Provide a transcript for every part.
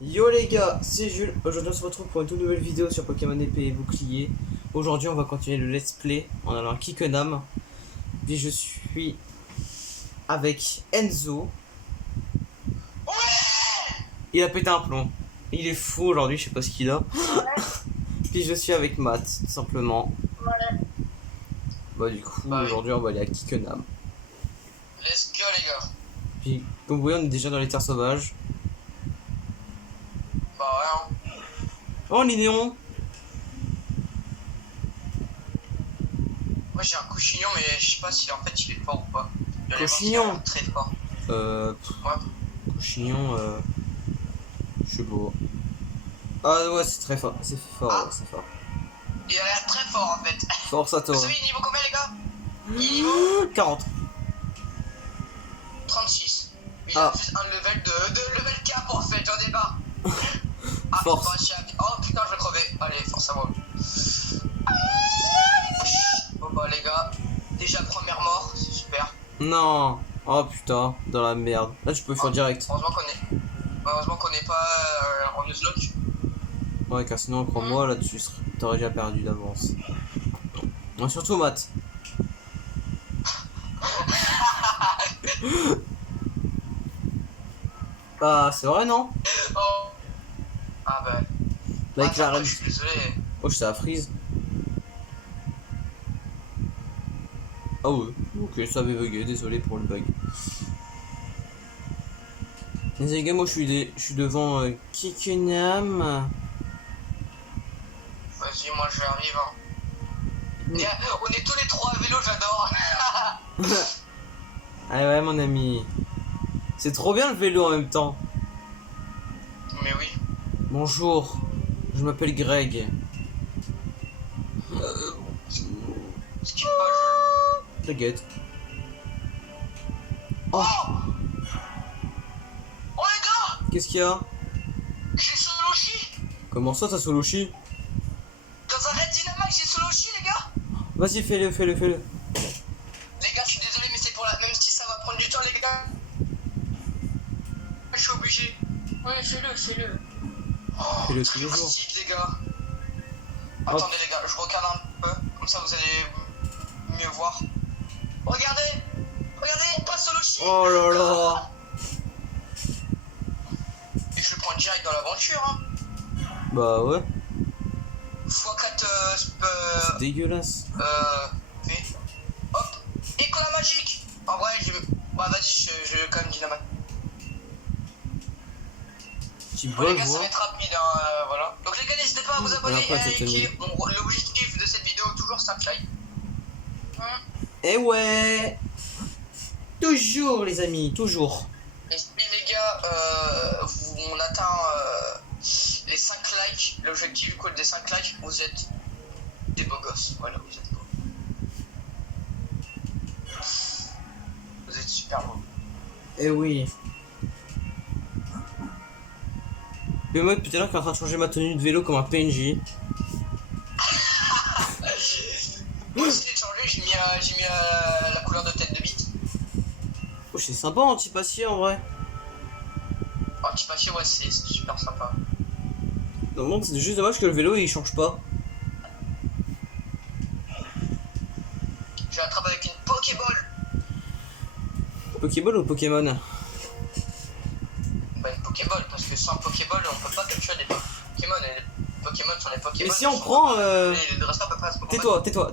Yo les gars, c'est Jules. Aujourd'hui on se retrouve pour une toute nouvelle vidéo sur Pokémon épée et bouclier. Aujourd'hui on va continuer le let's play en allant à Kickenham. Puis je suis avec Enzo. Il a pété un plomb. Il est fou aujourd'hui, je sais pas ce qu'il a. Puis je suis avec Matt, tout simplement. Bah du coup aujourd'hui on va aller à Kickenham. Let's go les gars. Puis comme vous voyez on est déjà dans les terres sauvages. Bah ouais hein. Oh Lignon. Moi j'ai un couchignon mais je sais pas si en fait il est fort ou pas. Couchignon. Très fort. Ouais. Couchignon, je sais pas. Ah ouais c'est très fort, c'est fort, Ah. ouais, c'est fort. Il a l'air très fort en fait. Force à toi. Vous savez il est niveau combien les gars? Il est niveau 40. 36. Il Ah. a juste un level de level cap en fait, j'en ai marre. Ah, Force. Oh putain je vais crever. Allez, force à moi. Bon bah les gars, déjà première mort, c'est super. Non. Oh putain, dans la merde. Là tu peux faire direct. Heureusement qu'on n'est pas en nuzlocke. Ouais car sinon crois-moi là tu t'aurais déjà perdu d'avance. Non, surtout Matt. Ah c'est vrai non? Oh. Ah bah. Là avec la reine. Je suis désolé. Oh ça a freeze. Ah ouais, ok ça avait bugué, désolé pour le bug. Les gars moi je suis devant Kickenham. Vas-y, moi j'arrive. Hein. On est tous les trois à vélo, j'adore. Ah ouais mon ami. C'est trop bien le vélo en même temps. Mais oui. Bonjour, je m'appelle Greg. Skip pas, T'inquiète. Oh. Oh les gars, Qu'est-ce qu'il y a? j'ai Soloshi. Comment ça t'as Soloshi? Dans un Red Dynamax, j'ai Soloshi les gars. Vas-y fais-le. Les gars, je suis désolé, mais c'est pour la... Même si ça va prendre du temps les gars. Je suis obligé. Ouais, fais-le. Oh, Fais-le tous les jours. merci les gars. Attendez les gars, je recale un peu, comme ça vous allez mieux voir. Regardez, pas Soloshi. Oh là là. Et je le prends direct dans l'aventure hein. Bah ouais, x4 c'est dégueulasse. mais hop, éclat magique. En vrai, bah vas-y, je vais quand même Dynamax. Tu Bon peux les le gars, ça va voir. être rapide voilà. Donc les gars, n'hésitez pas à vous abonner après, et à t'es liker. L'objectif de cette vidéo, toujours 5 likes. Eh ouais. Toujours les amis, toujours. Et puis les gars, on atteint les 5 likes. L'objectif du coup des 5 likes, vous êtes des beaux gosses. Voilà, vous êtes beaux. Vous êtes super beaux. Eh oui. Mais moi depuis tout à l'heure qui est en train de changer ma tenue de vélo comme un PNJ. Moi aussi j'ai changé, j'ai mis la couleur de tête de bite. Oh c'est sympa Antipassier en vrai. Antipassier, ouais, c'est super sympa. Non, c'est juste dommage que le vélo il change pas. Je l'attrape avec une Pokéball. Pokéball ou Pokémon? Bah une Pokéball, parce que sans Pokéball on peut pas capturer des Pokémon et les Pokémon sont les Pokémon. Mais si on prend Et le reste on peut pas se combattre. Tais-toi.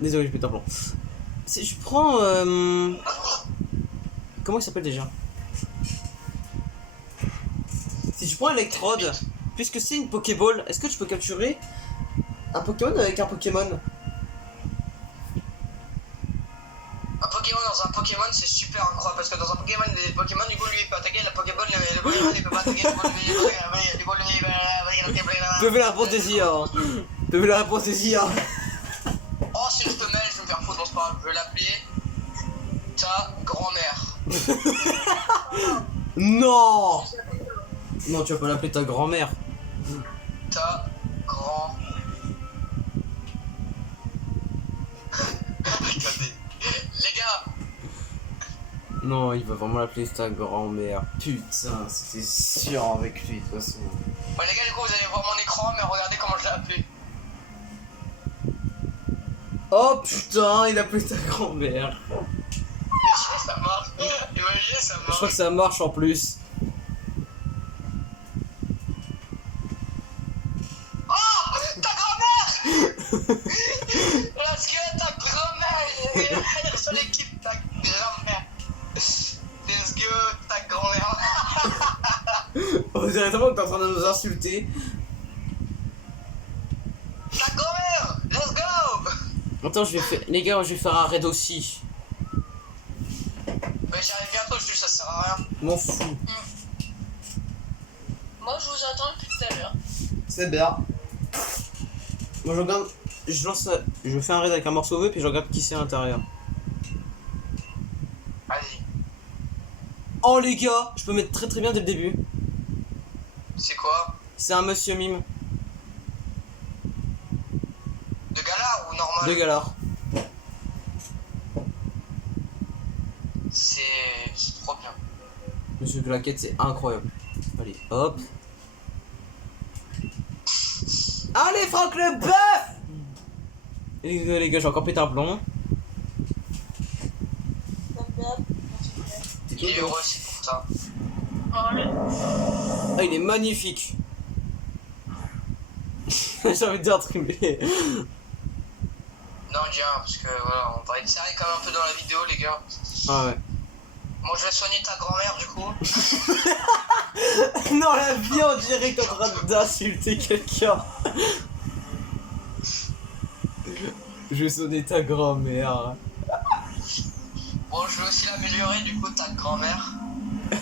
Désolé je pète un plomb. Si je prends comment il s'appelle déjà? Si je prends Electrode, puisque c'est une Pokéball, est-ce que tu peux capturer un Pokémon avec un Pokémon? Un Pokémon dans un Pokémon c'est super incroyable parce que dans un Pokémon les Pokémon du coup lui il peut attaquer la Pokéball le Pokémon il peut pas attaquer Levez la fantaisie hein. Levez la fantaisie hein. Oh si je te mets je vais me faire foutre, bon c'est pas grave, je vais l'appeler ta grand-mère. Non. Non tu vas pas l'appeler ta grand-mère. Ta grand... Attendez. Les gars, Non, il va vraiment l'appeler ta grand-mère. Putain, c'était sûr avec lui de toute façon. Bon les gars, du coup vous allez voir mon écran, mais regardez comment je l'ai appelé. Oh putain, il a appelé ta grand-mère. Imaginez ça marche. Imaginez ça Je marche. crois que ça marche en plus. Oh, ta grand-mère. Let's go, ta grand-mère. Elle est sur l'équipe, ta grand-mère. Let's go, ta grand-mère. On dirait tellement que t'es en train de nous insulter. Ta grand-mère. Let's go. Attends, je vais faire... Les gars, je vais faire un raid aussi. Mais j'arrive bientôt, juste ça sert à rien. M'en fous. Moi, je vous attends depuis tout à l'heure. C'est bien. Moi je regarde... Je lance... Je fais un raid avec un morceau vœu puis je regarde qui c'est à l'intérieur. Vas-y. Oh les gars, je peux mettre très très bien dès le début. C'est quoi? C'est un monsieur mime. De galard ou normal? De galard. C'est trop bien. Monsieur Claquette, c'est incroyable. Allez, hop. Allez, Franck le bœuf! Les gars, j'ai encore pété un plomb. Il est heureux, c'est pour ça. Ah, il est magnifique. J'ai envie de dire un truc, mais... Non, dis rien, parce que voilà, on va être sérieux quand même un peu dans la vidéo, les gars. Ah ouais. Moi, je vais soigner ta grand-mère, du coup. Non, la vie, on dirait que t'es en train d'insulter quelqu'un. Je vais sonner ta grand-mère. Bon, je vais aussi l'améliorer, du coup, ta grand-mère.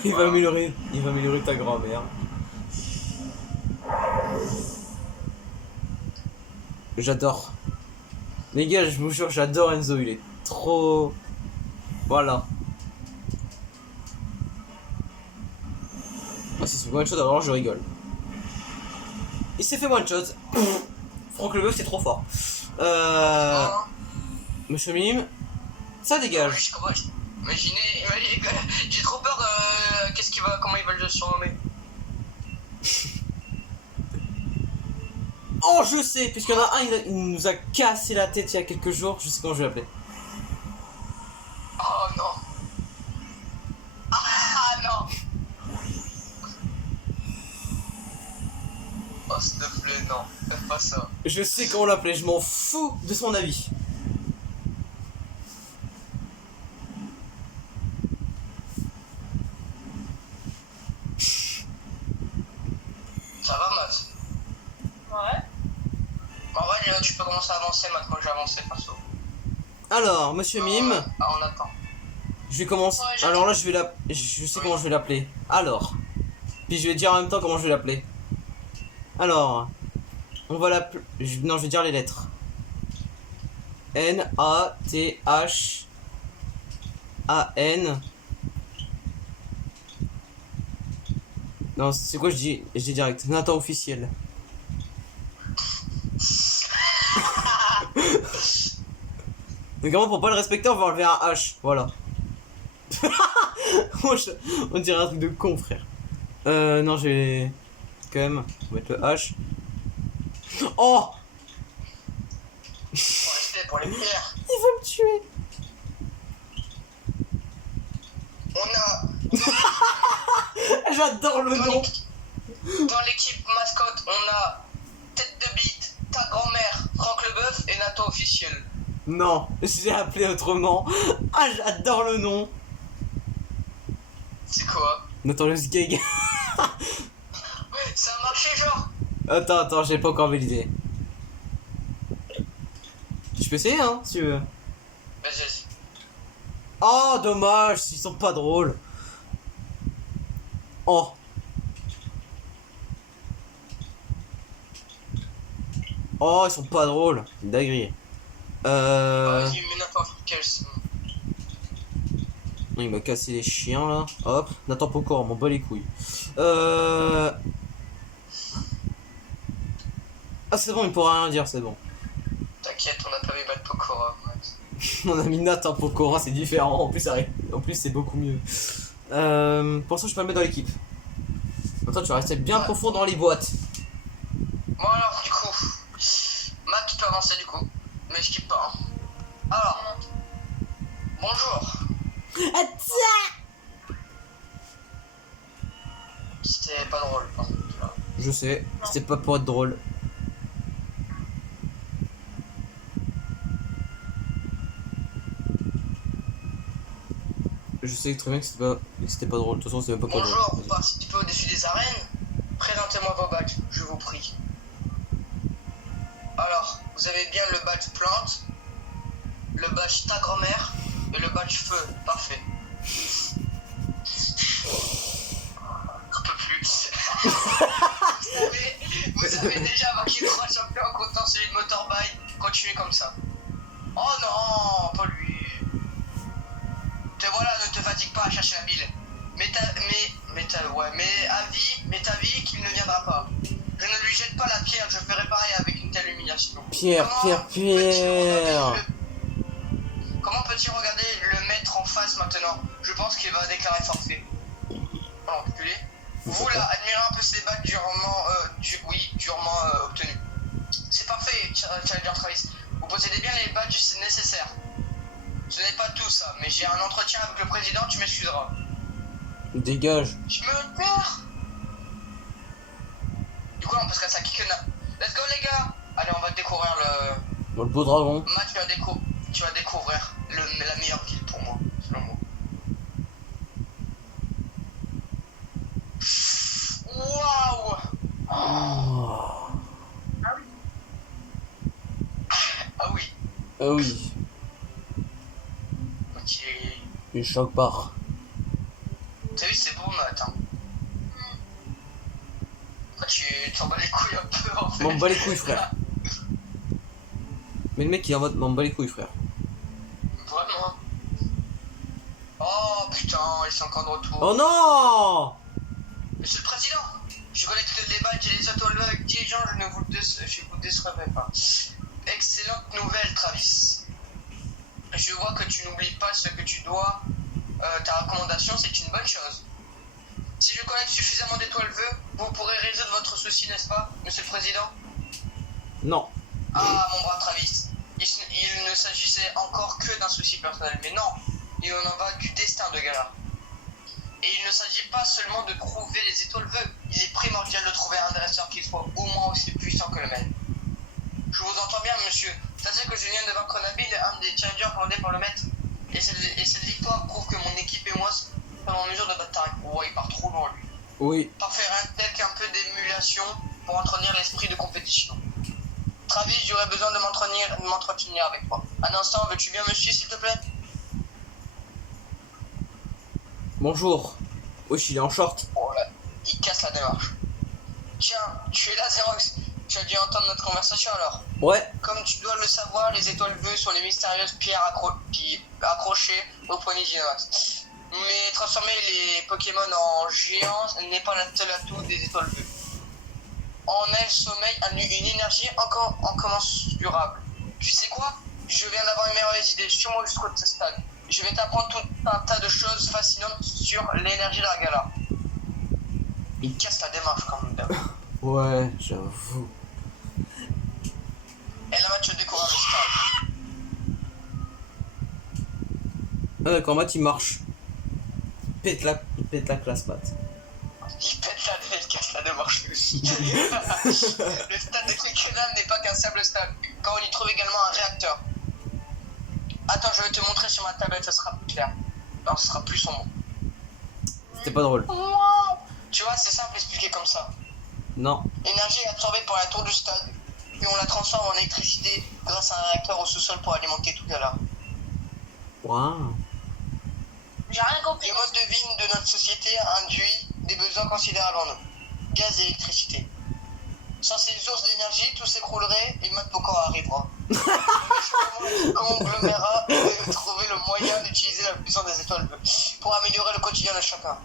Il va améliorer ta grand-mère. J'adore. Les gars, je vous jure, j'adore Enzo, il est trop... Voilà. Ah, si c'est one shot, alors je rigole. Il s'est fait one shot. Franck Leboeuf, c'est trop fort. Oh, Monsieur Mime, ça dégage. Imaginez, j'ai trop peur de comment il va le surnommer. Oh, je sais, puisqu'il y en a un, il nous a cassé la tête il y a quelques jours. Je sais comment je vais l'appeler. Oh non. Ah non. Oh s'il te plaît, non, fais pas ça. Je sais comment l'appeler, je m'en fous de son avis. Ça va, Max? Ouais. En vrai, tu peux commencer à avancer maintenant que j'ai avancé, perso. Alors, Monsieur Mime, Ah, on attend. je vais commencer. Ouais, j'ai- Alors là, je sais comment je vais l'appeler. Alors, puis je vais dire en même temps comment je vais l'appeler. Alors, on va l'appeler. Non, je vais dire les lettres. N-A-T-H-A-N. Non, c'est quoi je dis direct. Nathan officiel. Donc vraiment pour pas le respecter, on va enlever un H. Voilà. On dirait un truc de con, frère. Non, j'ai quand même. On va mettre le H. Oh, Faut rester pour les pierres. il veut me tuer. On a J'adore le nom. dans l'équipe mascotte, on a Tête de Bite, ta grand-mère, Franck Leboeuf et Nathan officiel. Non, je l'ai appelé autrement. Ah, j'adore le nom. C'est quoi? Nathan le Sgeg. Ça a marché, genre? Attends, j'ai pas encore validé. Je peux essayer, hein, si tu veux. Vas-y. Oh, dommage, ils sont pas drôles. Oh. Oh, ils sont pas drôles. Dinguerie. Vas-y, mais Nathan officiel, c'est bon. Il m'a cassé les chiens là. Hop. Nathan Pocor, on m'en bat les couilles. Ah, c'est bon, il pourra rien dire, c'est bon. T'inquiète, on a pas mis mal Pokora, Max. On a mis Nat hein, pour Cora, c'est différent. En plus, c'est beaucoup mieux. Pour ça, je peux le mettre dans l'équipe. Attends, tu vas rester bien profond dans les boîtes. Bon alors du coup, Matt tu peux avancer du coup, mais je quitte pas. Hein. Alors, bonjour. C'était pas drôle. Hein, tu vois. Je sais, c'était pas pour être drôle. Je sais très bien que c'était pas drôle. De toute façon, c'était même pas drôle. Bonjour, vous participez au-dessus des arènes. Présentez-moi vos badges, je vous prie. Alors, vous avez bien le badge plante, le badge ta grand-mère et le badge feu. Parfait. Un peu plus. vous avez déjà marqué 3 champions en comptant celui de Motorbike. Continuez comme ça. Oh non, pas lui. Te voilà, ne te fatigue pas à chercher la bile. Mais ta vie qu'il ne viendra pas. Je ne lui jette pas la pierre, je ferai pareil avec une telle humiliation. Pierre. Comment peut-il regarder le maître en face maintenant? Je pense qu'il va déclarer forfait. Oh, enculé. Vous là, admirez un peu ces bacs durement obtenus. C'est parfait, Challenger Travis. Vous possédez bien les badges nécessaires. Ce n'est pas tout ça, mais j'ai un entretien avec le président, tu m'excuseras. Dégage. Je me perds. Du coup, on peut se casser à Kikena. Let's go les gars. Allez, on va découvrir le... Dans le beau dragon. Matt, tu vas découvrir la meilleure ville pour moi, selon moi. Waouh. Oh. Ah oui. Ah oui. Ok. Il choque pas. T'as vu, c'est beau, Matt. Hein. Pourquoi tu t'en bats les couilles un peu en fait? M'en bats les couilles, frère. Mais le mec il est en mode m'en bats les couilles, frère. Vraiment. Oh putain, ils sont encore de retour. Oh non! Monsieur le Président, je collecte les badges et les étoiles avec dirigeants, je vous décevrai pas. Excellente nouvelle, Travis. Je vois que tu n'oublies pas ce que tu dois. Ta recommandation, c'est une bonne chose. Si je collecte suffisamment d'étoiles vœux, vous pourrez résoudre votre souci, n'est-ce pas, Monsieur le Président? Non. Ah, mon brave Travis. Il ne s'agissait encore que d'un souci personnel, mais non, il en va du destin de Galar. Et il ne s'agit pas seulement de trouver les étoiles vœux, il est primordial de trouver un dresseur qui soit au moins aussi puissant que le mien. Je vous entends bien, monsieur. Sachez que je viens de vaincre Nabil, un des challengers commandés par le maître. Et cette victoire prouve que mon équipe et moi sommes en mesure de battre Tarek. Oh, il part trop loin, lui. Oui. Parfait, rien tel qu'un peu d'émulation pour entretenir l'esprit de compétition. Travis, j'aurais besoin de m'entretenir avec toi. Un instant, veux-tu bien me suivre, s'il te plaît? Bonjour. Wesh, il est en short. Oh là, il casse la démarche. Tiens, tu es là, Xerox. Tu as dû entendre notre conversation alors. Ouais. Comme tu dois le savoir, les étoiles bleues sont les mystérieuses pierres accrochées au poignet d'Inox. Mais transformer les Pokémon en géants n'est pas le seul atout des étoiles bleues. En elles sommeille une énergie encore incommensurable. Tu sais quoi? Je viens d'avoir une merveilleuse idée. Suis-moi jusqu'au stade. Je vais t'apprendre tout un tas de choses fascinantes sur l'énergie de la gala. Il casse la démarche quand même. Ouais, j'avoue. Et là, tu découvres le stade. Ah d'accord, Matt il marche. Il pète la classe, Matt. Il pète la tête, il casse la démarche aussi. Le stade de Kikena n'est pas qu'un simple stade, car on y trouve également un réacteur. Attends, je vais te montrer sur ma tablette, ça sera plus clair. Non, ce sera plus sombre. C'était pas drôle. Tu vois, c'est simple expliqué comme ça. Non. L'énergie est absorbée par la tour du stade, puis on la transforme en électricité grâce à un réacteur au sous-sol pour alimenter tout Galar. Waouh. J'ai rien compris. Le mode de vie de notre société induit des besoins considérables en eau, gaz et électricité. Sans ces sources d'énergie, tout s'écroulerait et Matt Pokor arrivera. Le conglomérat de trouver le moyen d'utiliser la puissance des étoiles bleues pour améliorer le quotidien de chacun.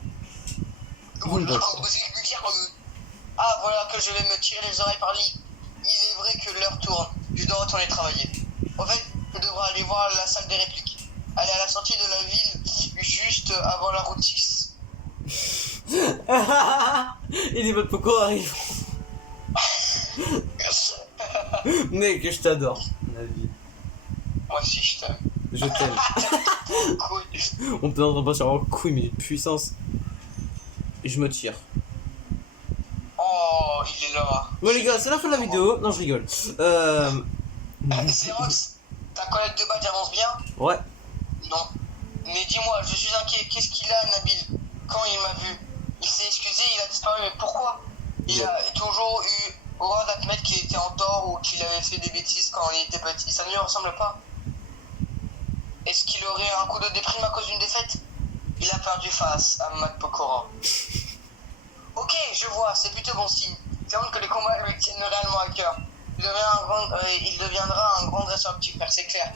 Ah, voilà que je vais me tirer les oreilles par lit. Il est vrai que l'heure tourne. Je dois retourner travailler. En fait, tu devras aller voir la salle des répliques. Elle est à la sortie de la ville, juste avant la route 6. Et les modes Poco arrivent. Mec, je t'adore. La vie. Moi aussi, je t'aime. Je t'aime. Cool. On peut entendre pas sur en couille, mais de puissance. Et je me tire. Oh, il est là. Bon les gars, c'est la fin de la vidéo. Non, je rigole. Xerox, ta collecte de badge avance bien? Ouais. Non. Mais dis-moi, je suis inquiet. Qu'est-ce qu'il a, Nabil? Quand il m'a vu, il s'est excusé, il a disparu. Mais pourquoi? Il a toujours eu horreur d'admettre qu'il était en tort ou qu'il avait fait des bêtises quand il était petit. Ça ne lui ressemble pas. Est-ce qu'il aurait un coup de déprime à cause d'une défaite? Il a perdu face à Matt Pokora. Ok, je vois, c'est plutôt bon signe. C'est honte que les combats lui tiennent réellement à cœur. Il deviendra un grand dresseur petit frère, c'est clair.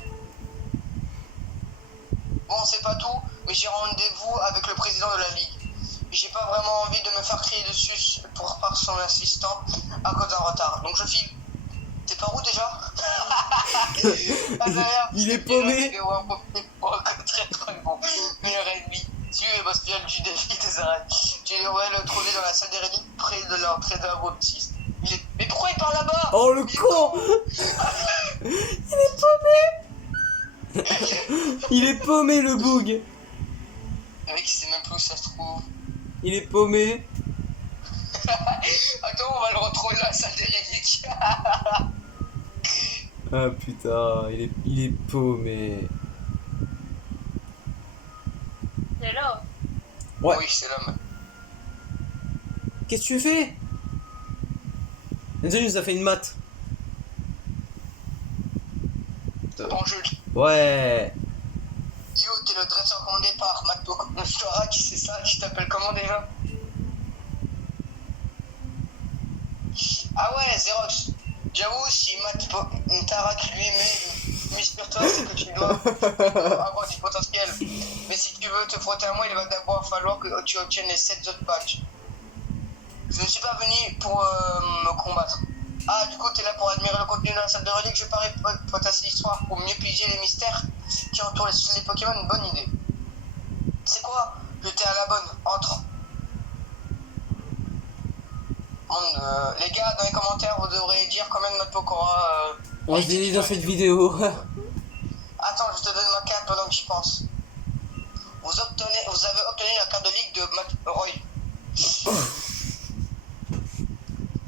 Bon, c'est pas tout, mais j'ai rendez-vous avec le président de la ligue. J'ai pas vraiment envie de me faire crier dessus par son assistant à cause d'un retard. Donc je file. T'es par où déjà? Il est paumé. Très très bon. Meilleur ennemi. Dieu est boss final du défi des arènes. Tu devrais le trouver dans la salle des reliques près de l'entrée de la route 6. Mais pourquoi il part là-bas? Oh le con. Il est paumé. Il est paumé le boug. Le mec il sait même plus où ça se trouve. Il est paumé. Attends, on va le retrouver dans la salle des reliques. Ah putain, il est paumé. C'est là. Ouais. Oui, c'est l'homme. Qu'est-ce que tu fais? Enzo nous a fait une mat. Ton jeu. Ouais. Yo, t'es le dresseur commandé par Matt Pokora, qui c'est ça? Qui t'appelle comment déjà? Ah ouais, Xerox. J'avoue, si Matt Tarak lui-même mise sur toi, c'est que tu dois avoir du potentiel. Mais si tu veux te frotter à moi, il va d'abord falloir que tu obtiennes les 7 autres patchs. Je ne suis pas venu pour me combattre. Ah, du coup, t'es là pour admirer le contenu de la salle de relique. Je parie potasser l'histoire pour mieux piger les mystères qui entourent les Pokémon. Une bonne idée. C'est quoi? J'étais à la bonne. Entre. Les gars, dans les commentaires, vous devrez dire combien de Matt Pokora. On se dit dans cette vidéo. Attends, je te donne ma carte pendant que j'y pense. Vous avez obtenu la carte de ligue de Matt Roy.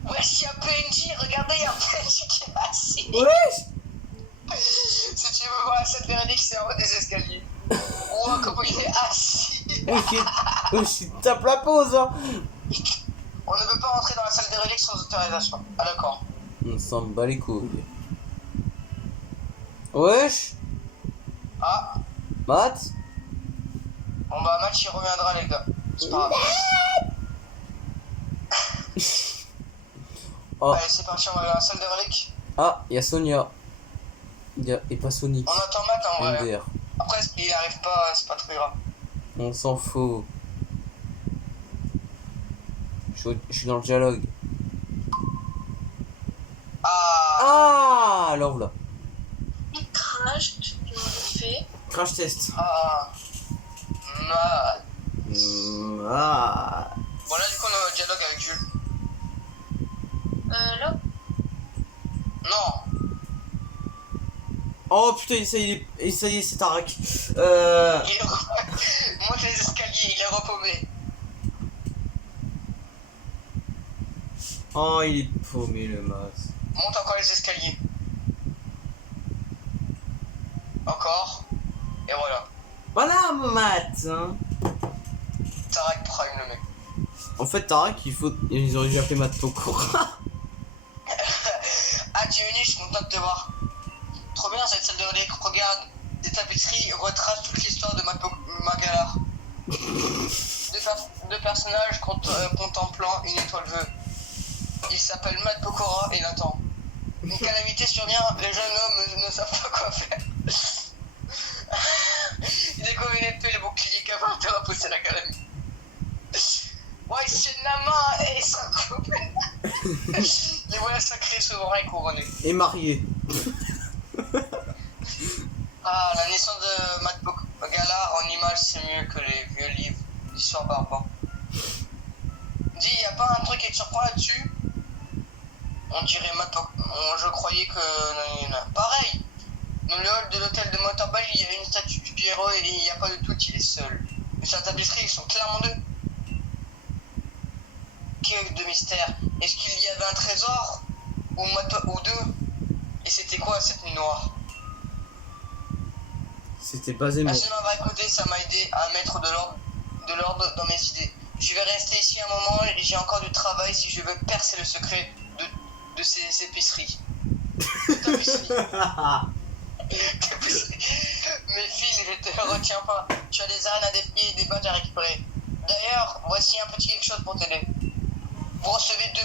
Wesh, y'a PNJ, regardez, y'a PNJ qui est assis. Ouais. Si tu veux voir la salle des reliques, c'est en haut des escaliers. Ouah, comment il est assis. Wesh, tape la pause hein. On ne peut pas rentrer dans la salle des reliques sans autorisation. Ah d'accord. On s'en bat les couilles. Wesh. Ah, Matt. bon bah match il reviendra les gars. C'est pas grave. Oh. Allez c'est parti, on va aller dans la salle des reliques. Ah, y'a Sonia. Et pas Sonic. On attend Matt en vrai. MDR. Après s'il arrive pas, c'est pas très grave. On s'en fout. Je suis dans le dialogue. Ah, Alors là. Il crash, tu me fais. Crash test. ah, Matt. Ah. Bon là du coup on a un dialogue avec Jules. Là. Non, Oh putain, ça y est, c'est Tarak. il est monte les escaliers, il est repaumé. Oh, il est paumé le mas. Monte encore les escaliers. Encore. Et voilà. Voilà, Matt. Hein. Tarak Prime le mec. En fait, Tarak, ils auraient dû appeler Matt Pokora. Ah tu es venu, je suis content de te voir. Trop bien cette salle de relique, regarde. Des tapisseries retracent toute l'histoire de Magalar. Deux personnages contemplant une étoile veuve. Il s'appelle Matt Pokora et l'attend. Une calamité survient, les jeunes hommes ne savent pas quoi faire. Il découvre une épée, les boucliers capables de repousser la calamité. Ouais, c'est la main et ça coupe. Les voilà sacrés, souverains et couronnés. Et marié. Ah, la naissance de Matt Galard en image, c'est mieux que les vieux livres d'histoire barbare. Dis, y a pas un truc qui te surprend là-dessus? On dirait Matt je croyais que... Pareil, dans le hall de l'hôtel de Motorball, il y a une statue du Pierrot et il n'y a pas de tout, il est seul. Mais sur la tapisserie, ils sont clairement deux. Quel de mystère. Est-ce qu'il y avait un trésor? Ou deux? Et c'était quoi cette nuit noire? C'était pas Zemmour. Merci de m'avoir écouté, ça m'a aidé à mettre de l'ordre dans mes idées. Je vais rester ici un moment, j'ai encore du travail si je veux percer le secret de ces épiceries. Mes fils, je te retiens pas. Tu as des ânes à défier et des badges à récupérer. D'ailleurs, voici un petit quelque chose pour t'aider. Vous recevez 2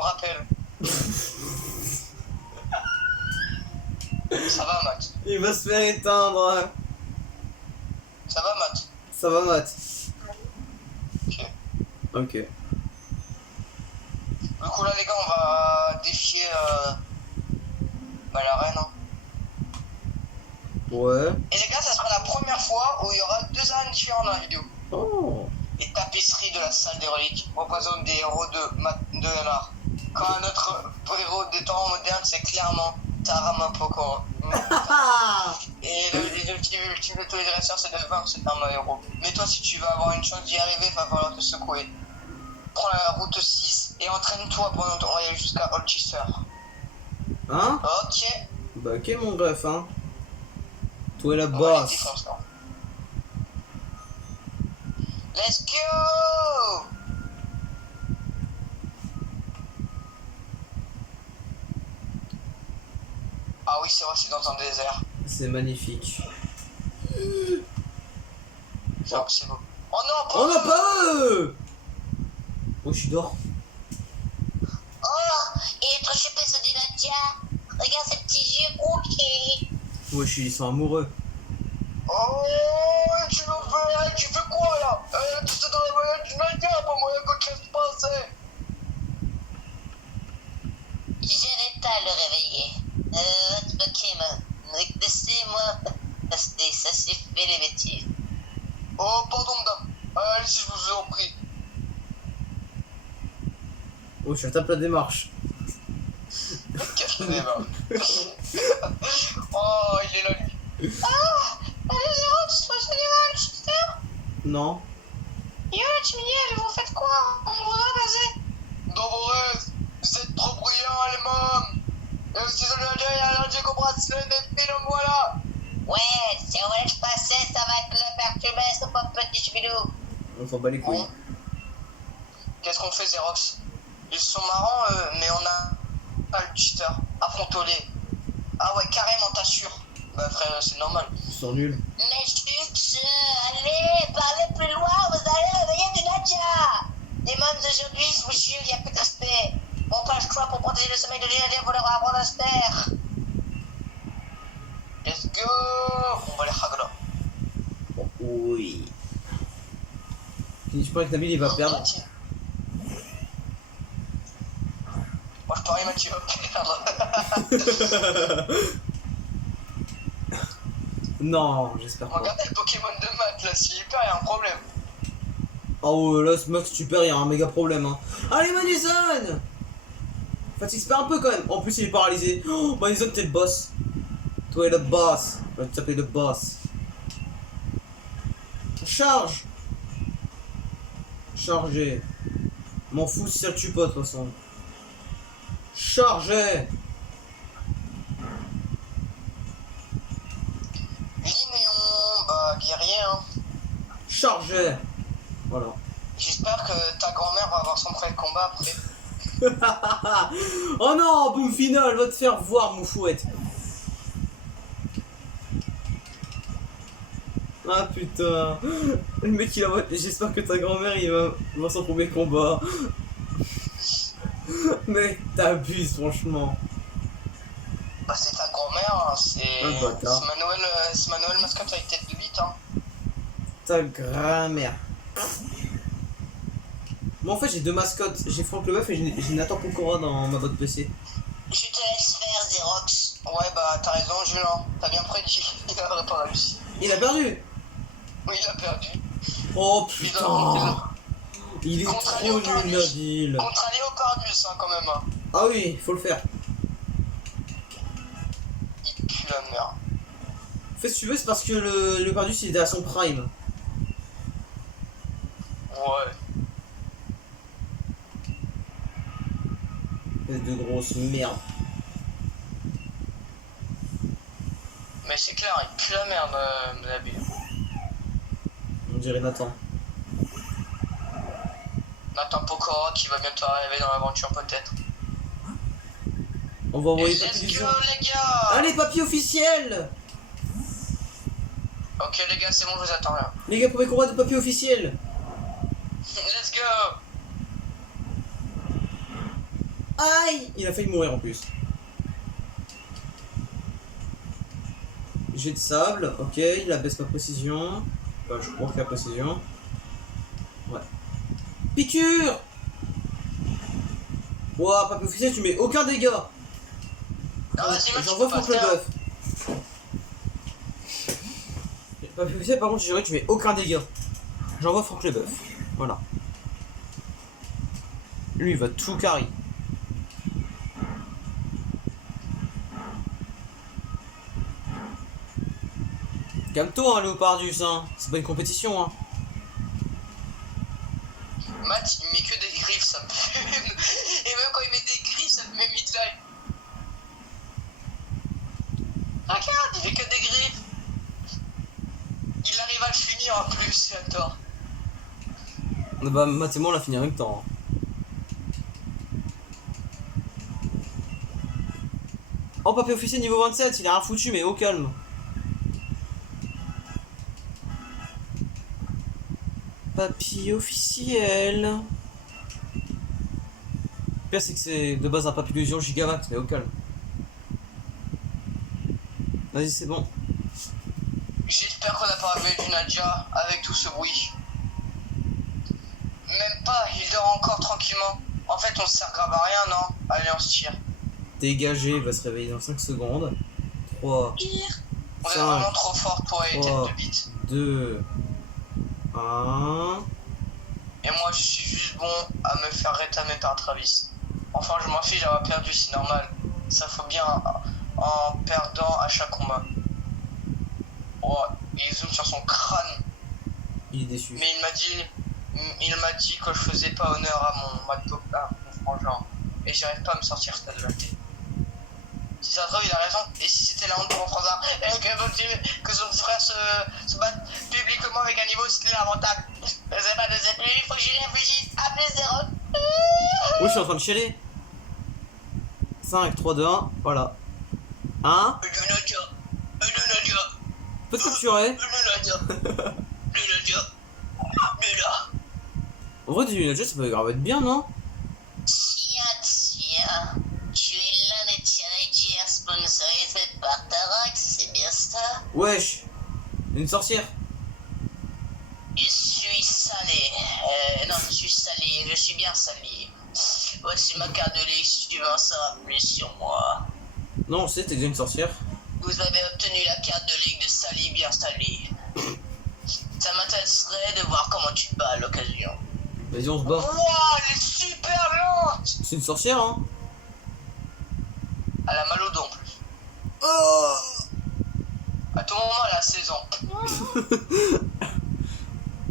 rappels. Ça va, Matt? Il va se faire éteindre. Ça va, Matt? Ça va, Matt? Ok. Ok. Du coup, là, les gars, on va défier la reine. Hein. Ouais. Et les gars, ça sera la première fois où il y aura 2 ânes différents dans la vidéo. Oh. Les tapisseries de la salle des reliques représentent des héros de l'art. Quand un autre héros des temps modernes, c'est clairement Tarama Poko. Et l'objectif ultime de tous les dresseurs, c'est de vaincre cet arme héros. Mais toi, si tu veux avoir une chance d'y arriver, va falloir te secouer. Prends la route 6 et entraîne-toi pendant ton voyage jusqu'à Holchester. Hein? Ok. Bah ok mon ref, hein. Toi et la On va les boss. défoncer, là. Let's go! Ah oui, c'est vrai, c'est dans un désert. C'est magnifique. Genre, c'est beau. Oh non, Oh non, pas eux! Oh, je suis dehors. Oh, il est trop chupé ce Nadia. Regarde ces petits yeux croqués. Ouais, ils sont amoureux. Oh, tu fais quoi là? Tu es dans la voyage du Nadia, pas moyen que tu laisses passer. J'irai pas le réveiller. Votre Pokémon, laissez-moi passer, ça suffit les bêtises. Oh, pardon, madame. Allez, si je vous en prie. Oh, je tape la démarche. Qu'est-ce qu'il est là? Oh, il est là, lui. Ah, allez, Zéro, tu vas venir à Holchester? Non. Yo, Chimiel, vous faites quoi? On voudra baser. Dans vos rêves, vous êtes trop bruyants, les mômes. Et si je le dis, il y a un Diego bracelet des films, voilà. Ouais, si on laisse passer, ça va être le perturbé, ce pauvre petit chibidou. On s'en bat les couilles. Bon. Qu'est-ce qu'on fait, Xerox? Ils sont marrants, mais on a pas le Holchester. Affrontons-les. Ah ouais, carrément, t'assures. Bah frère, c'est normal. Ils sont nuls. Mais juste, allez, parlez plus loin, vous allez réveiller du Nadia. Les mômes d'aujourd'hui, je vous jure, il n'y a plus de respect. Mon page toi pour protéger le sommeil de Nadia, vous leur apprendre à se taire. Let's go. On va les hagla. Oh, oui. Je pense que Nabil il va perdre. Moi je parie Mathieu va perdre. Non, j'espère pas. Regardez le Pokémon de Matt là, s'il perd, il y a un problème. Oh là, ce match super, il y a un méga problème. Hein. Allez, Madison! Fatigue se perd un peu quand même. En plus, il est paralysé. Oh, Madison, t'es le boss. Toi et le boss. On va t'appeler le boss. Charge! Chargez. M'en fous si ça le tue pas de toute façon. Chargez! Linéon, bah guerrier hein. Chargez! Voilà. J'espère que ta grand-mère va avoir son prêt de combat après. Oh non, boum final, va te faire voir, mon fouette. Ah putain. Le mec il a... J'espère que ta grand-mère il va voir son premier combat. Mec, t'abuses franchement. Bah c'est ta grand-mère, hein, Un bâtard. c'est Manuel Mascotte avec tête de bite hein. Ta grand-mère. Moi en fait j'ai deux mascottes, j'ai Franck Leboeuf et j'ai Nathan Pokora dans ma boîte PC. Je te laisse faire, Xerox. Ouais, bah t'as raison, Julien. T'as bien prédit. Il n'aurait pas réussi. Il a perdu. Oui, il a perdu. Oh Il putain. doit- Il est Contre trop nul, Léopardus. Nabil. Contre un Léopardus, hein, quand même. Hein. Ah oui, faut le faire. Il pue la merde. En fait, si tu veux, c'est parce que le Pardus il était à son prime. Ouais. Espèce de grosse merde. Mais c'est clair, il pue la merde, Nabil. On dirait Nathan. Nathan Pokora qui va bientôt arriver dans l'aventure, peut-être. On va envoyer Let's papy go, Vision. les gars! Allez, papy officiel. Ok, les gars, c'est bon, je vous attends là. Les gars, premier combat de papy officiel. Let's go! Aïe. Il a failli mourir en plus. Jet de sable, ok, il abaisse ma précision. Enfin, je crois qu'il a précision. Ouais. Piqûre. Ouah, papy officiel, tu mets aucun dégât. Non, vas-y, moi, tu J'envoie peux pas Franck le faire. bœuf. Papy officiel, par contre, je dirais que tu mets aucun dégât. J'envoie Franck le bœuf. Voilà. Lui, il va tout carry. Calme-toi, hein, Léopardus, hein. C'est pas une compétition, hein. Matt, il met que des griffes, ça me fume. Et même quand il met des griffes, ça me met midlife. Regarde, il fait que des griffes. Il arrive à le finir en plus, j'adore. Bah, Matt et moi, on l'a fini en même temps. Hein. Oh, papy officiel niveau 27, il a rien foutu, mais au calme. Papy officiel. Le pire, c'est que c'est de base un papy illusion gigamax, mais au calme. Vas-y, c'est bon. J'espère qu'on n'a pas réveillé du Nadia avec tout ce bruit. Même pas, il dort encore tranquillement. En fait, on se sert grave à rien, non? Allez, on se tire. Dégagé, il va se réveiller dans 5 secondes. 3, On est 5, vraiment trop fort pour les têtes Wow. de bite. 2, 1. Et moi, je suis juste bon à me faire rétamer par Travis. Enfin, je m'en fiche d'avoir perdu, c'est normal. Ça faut bien en perdant à chaque combat. Oh, il zoome sur son crâne. Il est déçu. Mais il m'a dit que je faisais pas honneur à mon frangin. Et j'arrive pas à me sortir ça de la tête. Si ça se trouve, il a raison. Et si c'était la honte pour mon frangin, et que son frère se batte publiquement avec un niveau, c'était lamentable. Je sais plus, il faut que j'y réfléchisse. Appelez 0. Oui, je suis en train de chialer. 5, 3, 2, 1. Voilà. 1. Le Nadia. Le Nadia. Peut-être capturer. Le Nadia. Le Nadia. Le là. En vrai, du Nadia, ça peut grave être bien, non? Tiens, tu es l'un des tiragères sponsorisés par Tarax, c'est bien ça? Wesh. Une sorcière. Je suis salé. Non, je suis salé, je suis bien salé. Voici ma carte de ligue, si tu veux en savoir plus sur moi. Non, on sait, t'es déjà une sorcière. Vous avez obtenu la carte de ligue de Sally bien salé. Ça m'intéresserait de voir comment tu te bats à l'occasion. Vas-y, on se bat. Wouah, elle est super lente. C'est une sorcière, hein. Elle a mal au dos en plus. Oh. À tout moment, elle a 16 ans.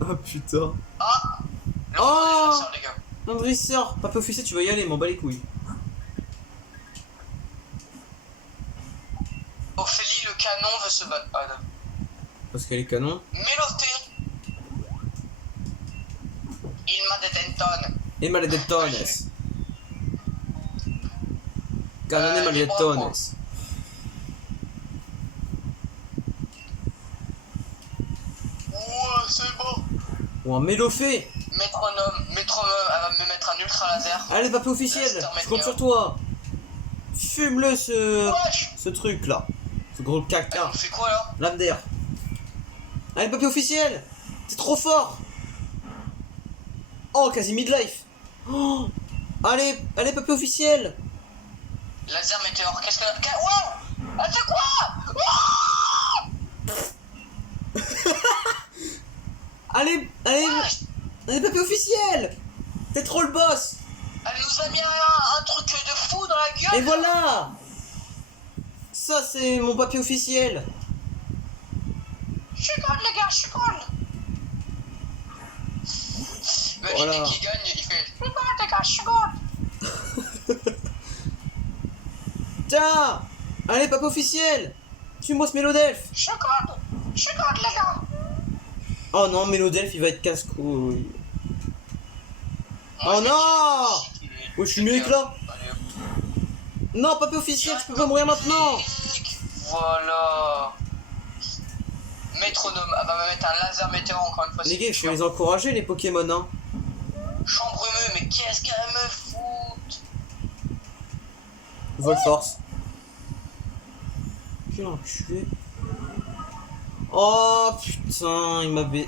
Ah putain. Ah, le Oh. dresseur, les gars. Un dresseur. Papa officier, tu vas y aller, m'en bats les couilles. Ophélie, le canon, veut se battre. Ah, non. Parce qu'elle est canon. Méloté. Il m'a détentonne. Et maledettones. Canon et maledettones. Ouais, c'est bon. Ou un mélofé. Métronome, elle va me mettre un ultra laser. Allez, papier officiel. Laser Je compte météore. sur toi. Fume-le, Wesh. ce truc là. Ce gros caca. On fait quoi là? Lame d'air. Allez, papier officiel. C'est trop fort. Oh, quasi midlife. Oh. Allez, papier officiel. Laser météore, qu'est-ce que... Wow. Elle fait quoi? Allez, allez, allez, papier officiel. T'es trop le boss. Elle nous a mis un truc de fou dans la gueule. Et voilà. Ça, c'est mon papier officiel. Je suis gold, les gars, je suis gold. Imaginez Voilà. qui gagne, il fait je suis gold, les gars, je suis gold. Tiens. Allez, papier officiel. Tue-moi ce Mélodelphe. Je suis gold, les gars. Oh non, Mélodelphe, il va être casse-couille. Moi, Oh je vais non. tirer. Oh, je suis mieux que là. Allez, hop. Non, papier officiel, je peux pas mourir maintenant. Voilà. Métronome, elle va me mettre un laser météo encore une fois. Les gars, il faut les encourager, les Pokémon, hein. Chambremeux, mais qu'est-ce qu'elle me fout? Volforce. Quel enculé. Oh putain, il m'a bé...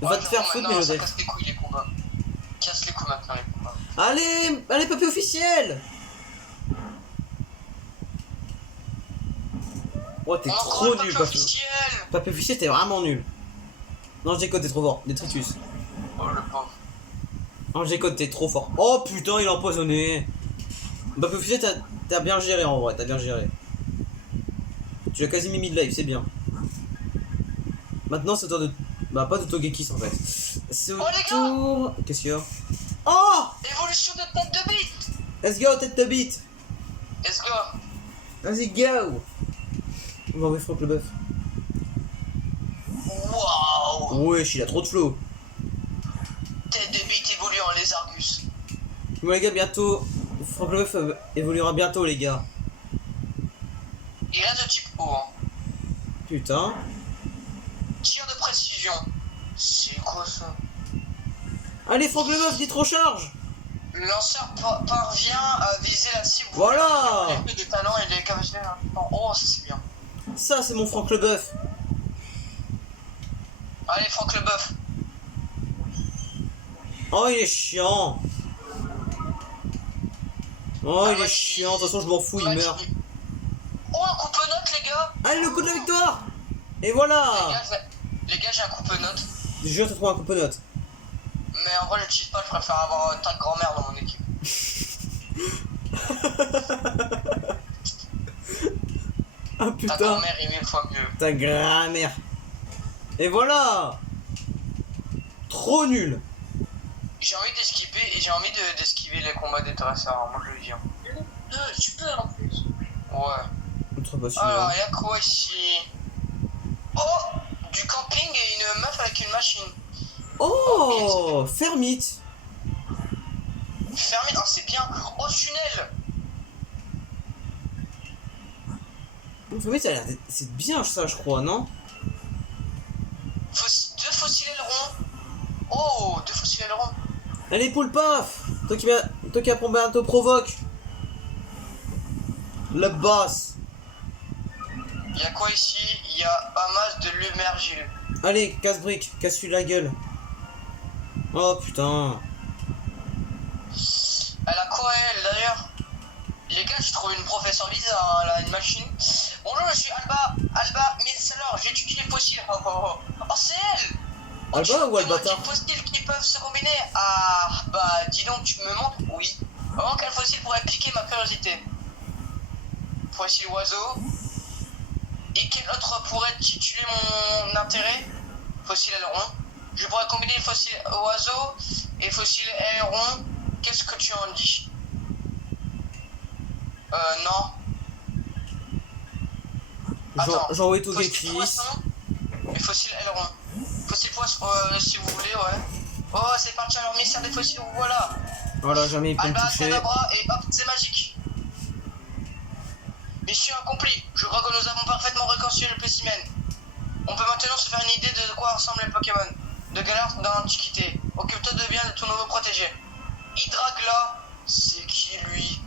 Va te faire foutre, mais ça Mélodelphe. casse les couilles les combats. Casse les couilles maintenant les combats. Allez, allez, papier officiel. Oh, t'es On a encore trop le nul, papier papier. officiel. Papier officiel, t'es vraiment nul. Non, je décode, t'es trop fort. Détritus. Oh le pauvre. Non, je décode, t'es trop fort. Oh putain, il a empoisonné. Papier officiel, t'as bien géré en vrai, t'as bien géré. Tu as quasi mis mid-life, c'est bien. Maintenant, c'est au tour de... Bah, pas de Togekiss en fait. C'est au Oh, les gars. tour... Qu'est-ce qu'il y a? Oh, Évolution de tête de bite. let's go, tête de bite. Let's go. Vas-y, go. On va envoyer Franck le bœuf. Waouh. Wesh, il a trop de flow. Tête de bite évolue en lézargus. Bon les gars, bientôt... Franck le bœuf évoluera bientôt les gars. Il reste de type O. Hein. Putain. Tir de précision. C'est quoi ça? Allez, Franck le bœuf, recharge. Le lanceur parvient à viser la cible. Voilà. Les des talents et les capacités. Oh, ça c'est bien. Ça, c'est mon Franck le bœuf. Allez, Franck le bœuf. Oh, il est chiant. Oh, il est chiant. De toute façon, je m'en fous, il meurt. Oh, un coupe-note, les gars. Allez, le coup de la victoire. Et Les voilà. gars, j'ai un coupe-note. Je jure, t'as trouvé un coupe-note. Mais en vrai, je l'utilise pas. Je préfère avoir ta grand-mère dans mon équipe. Ah Ta putain. grand-mère est 1000 fois mieux. Ta grand-mère. Et voilà. Trop nul. J'ai envie d'esquiver et j'ai envie d'esquiver les combats des dresseurs. Moi, je le dis. Hein. Tu peux en plus. Ouais. Trop possible. Alors, il y a quoi ici? Oh, du camping et une meuf avec une machine. Oh, Fermite. Fermé, oh, c'est bien. Oh, tunnel. Fermite, ça a l'air d'être... C'est bien ça, je crois, non? Deux fossiles ailerons. Oh, deux fossiles ailerons. Allez, poule paf. Toi qui apprends bientôt provoque. Le boss. Il y a quoi ici? Il y a Hamas de l'Umergile. Allez, casse-brique, casse-lui la gueule. Oh putain. Elle a quoi elle d'ailleurs? Les gars, j'ai trouvé une professeure bizarre, hein, elle a une machine. Bonjour, je suis Alba, Midsummer, j'étudie les fossiles. Oh, oh, oh. Oh, c'est elle. Alba ou Albatar? Des fossiles qui peuvent se combiner. Ah, bah dis donc, tu me montres? Oui. Vraiment, quel fossile pourrait piquer ma curiosité? Fossile oiseau. Et quel autre pourrait tituler mon intérêt? Fossile aileron. Je pourrais combiner les fossiles oiseaux et fossiles aileron. Qu'est-ce que tu en dis? Non. Attends. J'ai envoyé Fossile Togekiss. poisson et fossile aileron. Fossile poisson, si vous voulez, ouais. Oh, c'est parti, alors mystère des fossiles, voilà. Voilà, jamais il peut me Alba, toucher. Kadabra, et hop, c'est magique. Mission accomplie. Je crois que nous avons parfaitement reconstruit le spécimen. On peut maintenant se faire une idée de quoi ressemblent les Pokémon de Galar dans l'Antiquité. Occupe-toi de bien de ton nouveau protégé. Hydragla, c'est qui lui?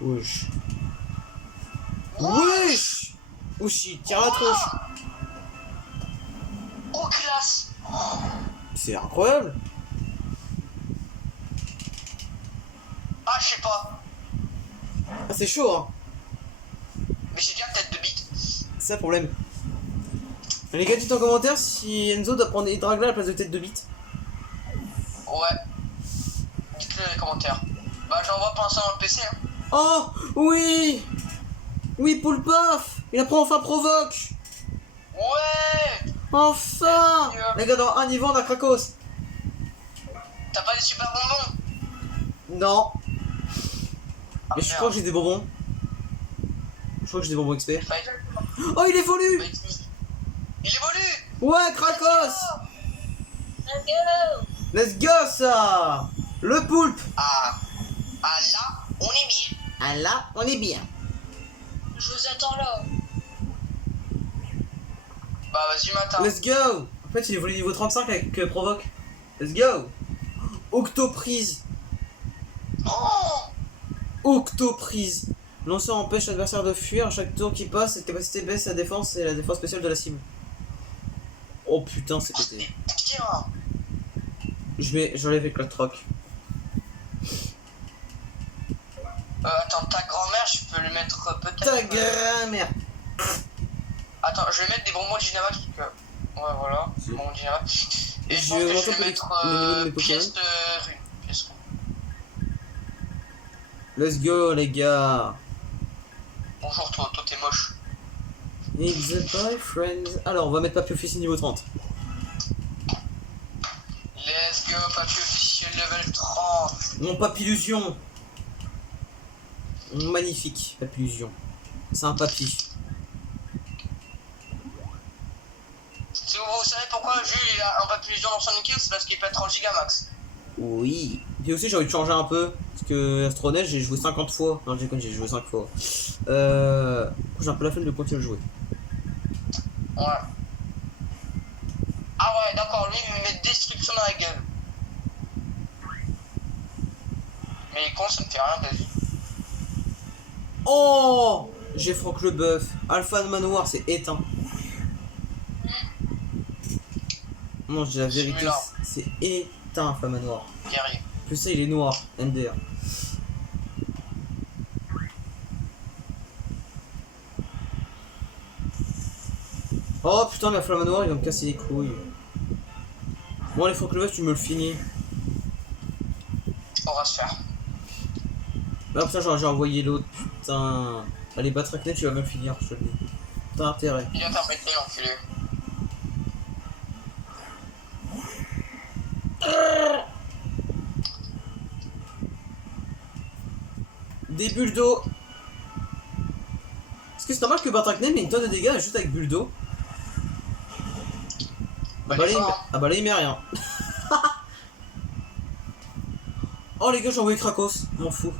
Wesh. Wesh. Ouchi, tire la tronche. Oh, classe. C'est incroyable. Ah, je sais pas. Ah, c'est chaud, hein. Mais j'ai déjà tête de bite. C'est ça le problème. Les gars, dites en commentaire si Enzo doit prendre Hydragla à la place de tête de bite. Ouais. Dites-le dans les commentaires. Bah j'envoie pour l'instant dans le PC. Hein. Oh oui. Oui, Poulpaf. Il apprend enfin provoque. Ouais. Enfin. Les gars, dans un niveau on a Krakos. T'as pas des super bonbons? Non. Ah, Mais je merde. crois que j'ai des bonbons. Je crois que j'ai des bonbons XP. Bah, Oh, il évolue. il évolue. Ouais, Krakos. Let's go. Let's go, ça. Le poulpe. Ah là, on est bien. Ah là, on est bien. Je vous attends là. Bah vas-y matin. Let's go. En fait, il évolue niveau 35 avec provoque. Let's go. Octoprise. Oh. Octoprise. Lanceur empêche l'adversaire de fuir. À chaque tour qui passe, cette capacité baisse la défense et la défense spéciale de la cible. Oh putain, c'est pété. Tiens. J'enlève avec le troc. Attends, ta grand-mère, je peux lui mettre peut-être. Ta grand-mère. Attends, je vais mettre des bonbons de Dynamax parce que. Ouais, voilà, Si. bonbons de Dynamax. Et je Je pense que montre je un vais peu mettre le niveau de mes pièce de rune. Pièce rune. Let's go, les gars. Bonjour, toi t'es moche. It's a boy, friends. Alors, on va mettre papier officiel niveau 30. Let's go, papier officiel level 30. Mon papillusion. Magnifique, papillusion. C'est un papy. Si vous savez pourquoi Jules il a un papillusion dans son équipe, c'est parce qu'il peut être en gigamax. Oui. Puis aussi, j'ai envie de changer un peu. Parce que Astronet, j'ai joué 50 fois. Non, j'ai joué 5 fois. J'ai un peu la flemme de continuer à jouer. Ouais. Ah ouais, d'accord, lui il me met destruction dans la gueule. Mais il est con, ça me fait rien, vas-y. Oh, j'ai Franck le Bœuf. Alpha de Manoir, c'est éteint. Non, je dis la vérité, Celui-là. c'est éteint, Alpha Manoir. Guerrier. Plus ça, il est noir. MDR. Oh putain, mais Alpha Manoir, il va me casser les couilles. Bon, les Franck le Bœuf, tu me le finis. On va se faire. Ah putain, j'ai envoyé l'autre, putain. Allez, battre Acné, tu vas me le finir, je te le dis. T'as intérêt. Il vient t'embêter, l'enculé. Des bulles d'eau. Est-ce que c'est normal que Batraknem ait une tonne de dégâts juste avec bulles d'eau? Bah, Ah bah, là, il est il fort, met... hein. ah bah là il met rien. Oh les gars, j'ai envoyé Krakos, m'en fous.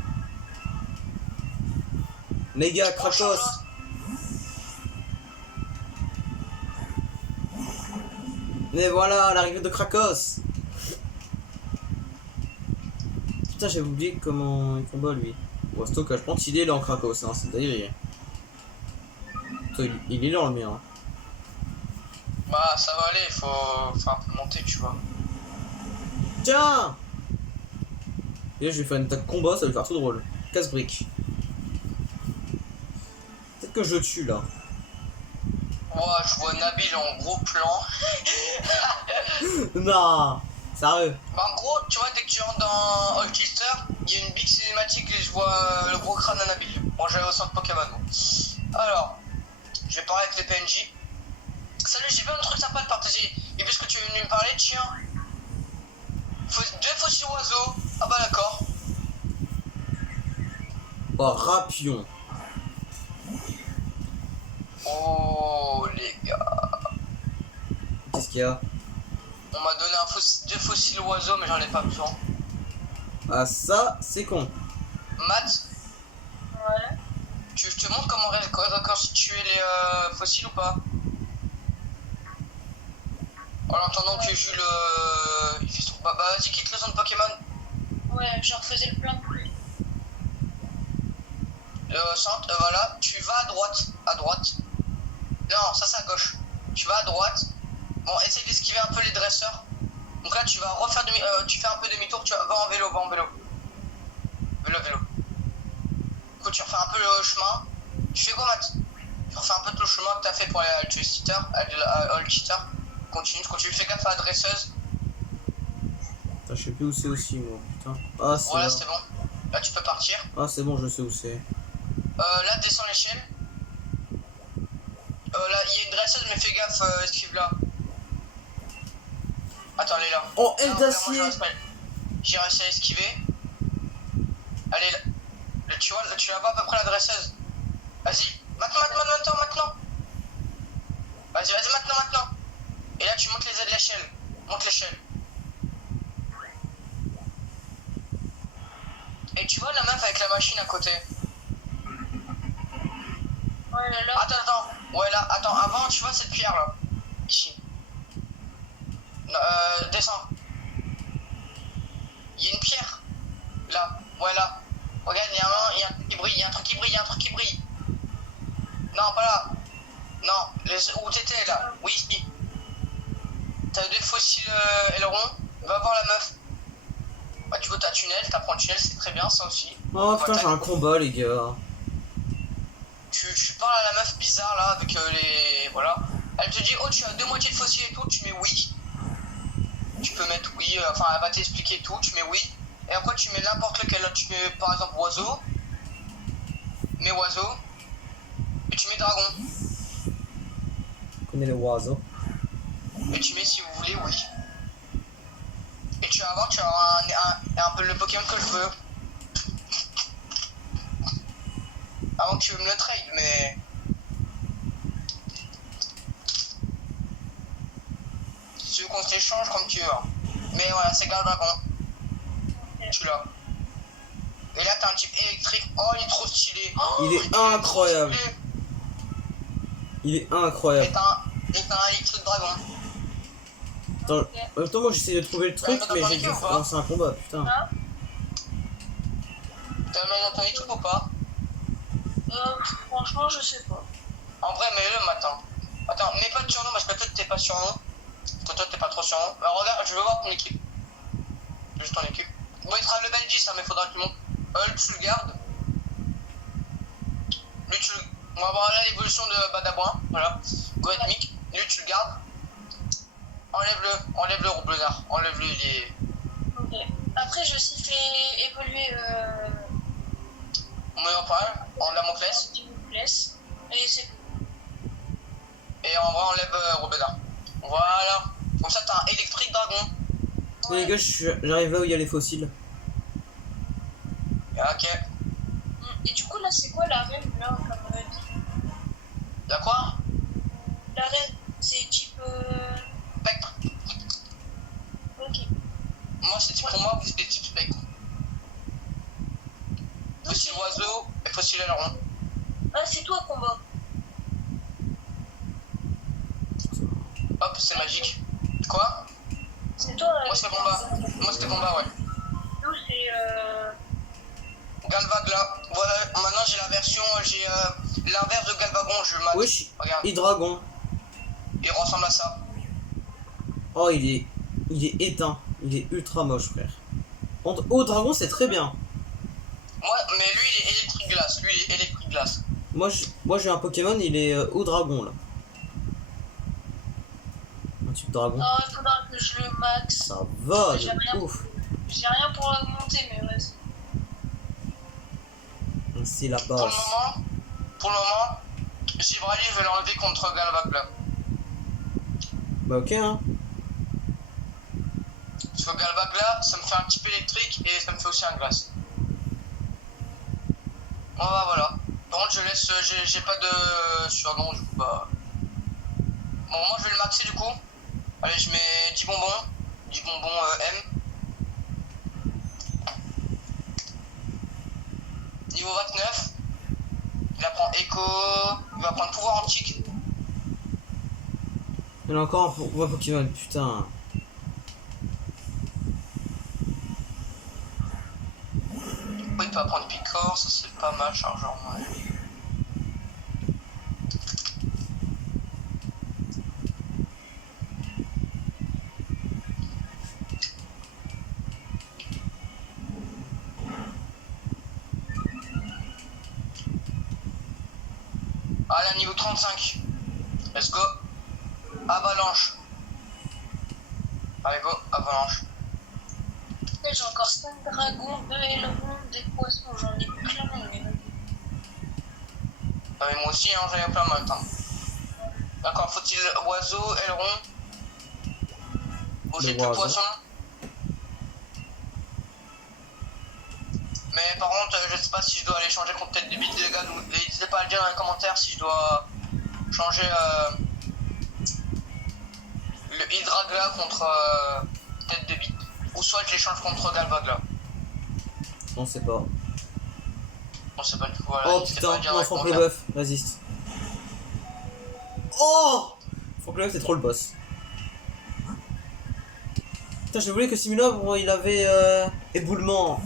Les gars, Krakos. Mais voilà, l'arrivée de Krakos. Putain, j'avais oublié comment il combat lui. Bon, stockage, je pense qu'il est lent Krakos, hein, c'est d'ailleurs. Il est lent le mien. Hein. Bah ça va aller, faut un peu monter, tu vois. Tiens! Et là, je vais faire une attaque combat, ça va faire tout drôle. Casse-brique. Peut-être que je le tue là. Moi je vois Nabil en gros plan. Non! Sérieux? Bah en gros, tu vois, dès que tu rentres dans Holkister, il y a une big cinématique et je vois le gros crâne à Nabil. Bon, j'allais au centre Pokémon. Bon. Alors, je vais parler avec les PNJ. Salut, j'ai vu un truc sympa de partager. Et puisque tu es venu me parler, tiens. Deux fossiles oiseaux. Ah bah d'accord. Oh, Rapion. Oh les gars. Qu'est-ce qu'il y a? On m'a donné deux fossiles oiseaux, mais j'en ai pas besoin. Ah, ça, c'est con. Matt, Ouais. je te montre comment reconstituer les fossiles ou pas? En attendant que Jules il fait son... Bah vas-y, quitte le centre Pokémon. Ouais, je refaisais le plein de pluie. Le centre, voilà, tu vas à droite. À droite. Non, ça c'est à gauche. Tu vas à droite. Bon, essaye d'esquiver un peu les dresseurs. Donc là, tu vas refaire tu fais un peu demi-tour, tu vas en vélo, va en vélo. Vélo. Du coup, tu refais un peu le chemin. Tu fais quoi, Matt? Tu refais un peu tout le chemin que t'as fait pour aller à All Cheater. Continue, fais gaffe à la dresseuse. Putain, je sais plus où c'est aussi, moi, putain. Ah, c'est Voilà, là. c'est bon. Là, tu peux partir. Ah, c'est bon, je sais où c'est. Là, descends l'échelle. Là, il y a une dresseuse, mais fais gaffe, esquive là. Attends, elle est là. Oh, aile Là, d'acier. j'ai réussi à esquiver. Allez, là. Là, tu vois, là, tu la vois à peu près la dresseuse. Vas-y, maintenant. Vas-y, maintenant. Et là, tu montes les ailes de l'échelle. Monte l'échelle. Et tu vois la meuf avec la machine à côté. Ouais, là, là. Attends. Ouais, là, attends, avant, tu vois cette pierre là. Ici. Descends. Il y a une pierre. Là, ouais, là. Regarde, il y a un truc qui brille. Non, pas là. Non, où t'étais là. Oui, ici. T'as des fossiles ailerons. Va voir la meuf. Bah, du coup, t'as t'as pris un tunnel, c'est très bien, ça aussi. Oh putain, j'ai un combat, les gars. Tu parles à la meuf bizarre là, avec les. Voilà. Elle te dit, oh, tu as 2 moitiés de fossiles et tout, tu mets oui. Tu peux mettre oui, enfin, elle va t'expliquer tout, tu mets oui. Et après, tu mets n'importe lequel, là, tu mets par exemple oiseau. Mets oiseau. Et tu mets dragon. Je connais les oiseaux. Et tu mets si vous voulez oui. Et tu vas voir, tu vas avoir un peu le Pokémon que je veux. Avant que tu veux me le trade, mais. Si tu veux qu'on se l'échange comme tu veux. Mais voilà, c'est Galvagon. Tu l'as. Et là, t'as un type électrique. Oh, il est trop stylé. Oh, Il est incroyable. Stylé. Il est incroyable. Et t'as un électrique dragon. Attends, en même temps, moi j'essaie de trouver le truc, mais j'ai dû lancer un combat, putain. Hein? T'as le dans ton équipe ou pas? Franchement, je sais pas. En vrai, mets-le matin. Attends, mets pas de surnom parce que toi t'es pas surnom. Toi t'es pas trop surnom. Alors regarde, je veux voir ton équipe. Juste ton équipe. Bon, il sera level 10, hein, mais faudra que tu montes. Lui, tu le gardes. Lui, on va voir là l'évolution de Badabouin. Voilà. Goethmic. Lui, tu le gardes. Enlève-le, Roublard. Enlève-le, il est. Ok. Après, je aussi fait évoluer Monopale, en Damoclès. Damoclès. Et c'est Et en vrai, enlève Roublard. Voilà. Comme ça, t'as un électrique dragon. Les gars, j'arrive là où il y a les fossiles. Ok. Et du coup, là, c'est quoi la reine là comme raid? Y'a quoi? La reine, c'est type. Spectre. Ok. Moi, c'est pour moi, c'était type spectre. Fossile oiseau et fossile aileron. Ah, c'est toi, combat. Hop, c'est magique. Quoi? C'est toi. Moi, c'est combat. Moi, c'était combat, ouais. Nous, c'est. Galvagla. Voilà, maintenant j'ai la version, j'ai l'inverse de Galvagon, je mate. Wesh, Regarde, Hydragon. il ressemble à ça. Oh, il est éteint. Il est ultra moche, frère. Oh, dragon, c'est très bien. Moi, mais lui, il est électrique glace. Moi, j'ai un Pokémon, il est au dragon, là. Un type dragon. Oh, il faudra que je le max. Ça va, J'ai de rien. ouf. J'ai rien pour l'augmenter, mais vas-y. C'est la Pour base. le moment, Gibraltar, je vais l'enlever contre Galvagla. Bah, ok, hein. Parce que Galvagla, ça me fait un type électrique et ça me fait aussi un glace. Bon, bah voilà. Par contre, je laisse, j'ai pas de surnom, du coup, bah. Bon, moi, je vais le maxer, du coup. Allez, je mets 10 bonbons. 10 bonbons M. Niveau 29. Il apprend écho. Il va prendre pouvoir antique. Il y en a encore un pour moi Pokémon, putain. Oui, il peut apprendre picor, ça c'est pas mal, chargeant. Ouais. Allez, niveau 35. Let's go. Avalanche. Allez, go, avalanche. Et j'ai encore 5 dragons, 2 ailerons, des poissons, j'en ai plein, mais Ah, mais moi aussi, hein, j'en ai plein maintenant. D'accord, faut-il oiseau, aileron, bouger de oiseau. poisson. Mais par contre, je sais pas si je dois aller changer contre tête de bite, les gars. N'hésitez pas à le dire dans les commentaires si je dois changer le Hydragla contre tête de bite. Ou soit je les change contre Galvagla. On sait pas. On sait pas du tout. Voilà, Oh n'hésitez pas à putain, le dire non, dans les Franck le commentaires. Bœuf, résiste. Oh Franck le Bœuf, c'est trop le boss. Putain, j'ai oublié que Simulov, il avait éboulement.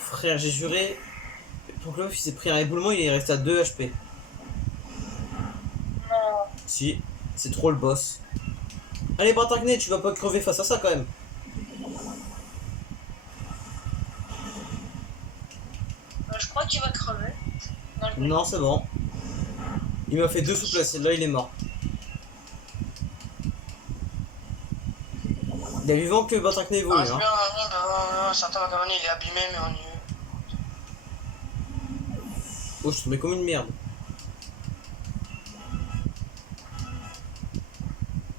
Frère, j'ai juré. Franck le Bœuf, il s'est pris un éboulement, il est resté à 2 HP. non. Si, c'est trop le boss. Allez, Bratarkné, tu vas pas crever face à ça quand même. Je crois qu'il va crever. Dans le Non, c'est bon. Il m'a fait 2 souplesses, et là il est mort. Il est vivant que Bratarkné évolue. Ah, c'est Hein. bien, certains Pokémon il est abîmé, mais on y est. Oh, je te mets comme une merde.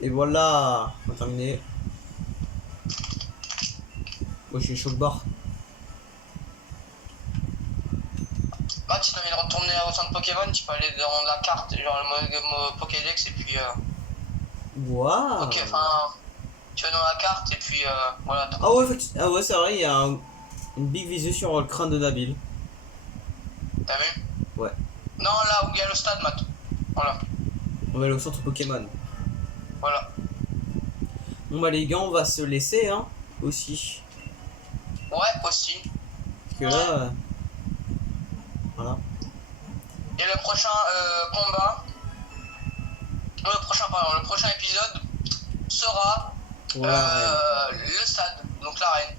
Et voilà, on a terminé. Moi, je suis choc barre. Bah, si t'as envie de retourner au centre Pokémon, tu peux aller dans la carte, genre le Pokédex, et puis. Waouh. Ok, enfin. Tu vas dans la carte, et puis voilà. Ah ouais, ah ouais, c'est vrai, il y a une big visu sur le crâne de Nabil. T'as vu? Ouais. Non, là où il y a le stade, Matt. Voilà. On va aller au centre Pokémon. Voilà. Bon bah les gars, on va se laisser, hein, aussi. Ouais, aussi. Parce que là, voilà. Et le prochain combat. Le prochain épisode sera le stade, donc l'arène.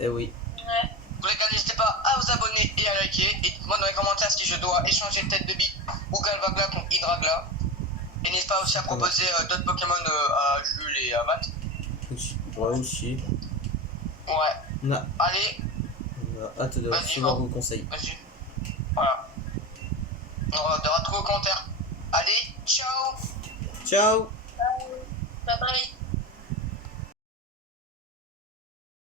Eh oui. Ouais. Tous les gars, n'hésitez pas à vous abonner et à liker. Et dites-moi dans les commentaires si je dois échanger tête de bite ou Galvagla contre Hydragla. Et n'hésitez pas aussi à proposer d'autres Pokémon à Jules et à Matt. Aussi. Ouais, aussi. Ouais. On a, Allez, on a hâte de Vas-y, recevoir va. vos conseils. vas-y. Voilà. On va retrouver aux commentaires. Allez, ciao. Ciao. Bye bye.